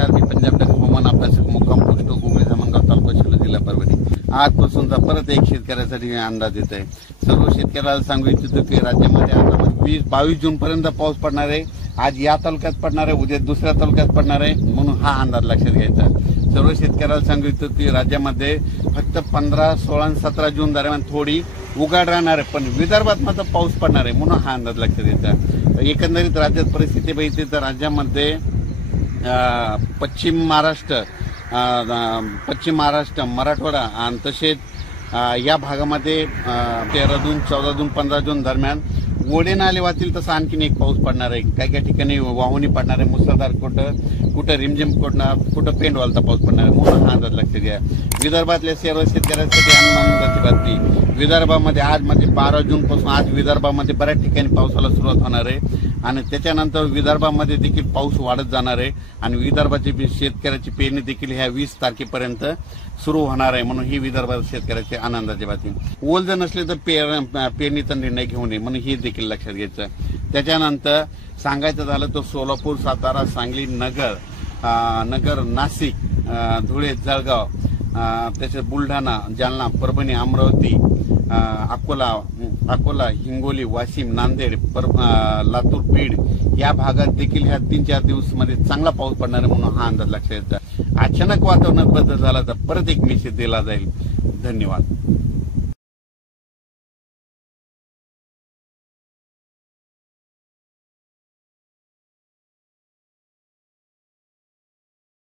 नमस्कार, मी पंजाब डक हवामान अभ्यासक मुक्काम पोस्ट गुगळी धामणगाव तालुका शिल्लोड जिल्हा परभणी. आजपासूनचा परत एक शेतकऱ्यासाठी अंदाज येत आहे. सर्व शेतकऱ्याला सांगू इच्छितो की राज्यामध्ये आता 22 जून पर्यंत पाऊस पडणार आहे. आज या तालुक्यात पडणार आहे, उद्या दुसऱ्या तालुक्यात पडणार आहे, म्हणून हा अंदाज लक्षात घ्यायचा. सर्व शेतकऱ्याला सांगू इच्छितो की राज्यामध्ये फक्त 15, 16 आणि 17 जून दरम्यान थोडी उघाड राहणार आहे, पण विदर्भात मात्र पाऊस पडणार आहे, म्हणून हा अंदाज लक्षात घ्यायचा. एकंदरीत राज्यात परिस्थिती बघितली तर राज्यामध्ये पश्चिम महाराष्ट्र, मराठवाडा आणि तसेच या भागामध्ये 13 जून, 14 जून, 15 जून दरम्यान ओढे नाले वाचतील तसं आणखीन एक पाऊस पडणार आहे. काही काही ठिकाणी वाहुनी पडणार आहे, मुसळधार, कुठं रिमझिम, कुठं पेंड वालता पाऊस पडणार आहे, म्हणून हा अंदाज लक्षात घ्या. विदर्भातल्या सर्व शेतकऱ्यांसाठी आनंदाची बातमी. विदर्भामध्ये आज 12 जून पासून आज विदर्भामध्ये बऱ्याच ठिकाणी पावसाला सुरुवात होणार आहे आणि त्याच्यानंतर विदर्भामध्ये देखील पाऊस वाढत जाणार आहे आणि विदर्भाची शेतकऱ्याची पेरणी देखील ह्या 20 तारखेपर्यंत सुरू होणार आहे, म्हणून ही विदर्भात शेतकऱ्याची आनंदाची बातमी. ओल जर नसले तर पेरणीचा निर्णय घेऊ नये, म्हणून ही देखील लक्षात घ्यायचं. त्याच्यानंतर सांगायचं झालं तर सोलापूर, सातारा, सांगली, नगर, नाशिक, धुळे, जळगाव, तसेच बुलढाणा, जालना, परभणी, अमरावती, अकोला, हिंगोली, वाशिम, नांदेड, लातूर, बीड या भागात देखील ह्या 3-4 दिवसामध्ये चांगला पाऊस पडणार आहे, म्हणून हा अंदाज लक्षात येतो. अचानक वातावरणात बदल झाला तर परत एक मेसेज दिला जाईल. धन्यवाद.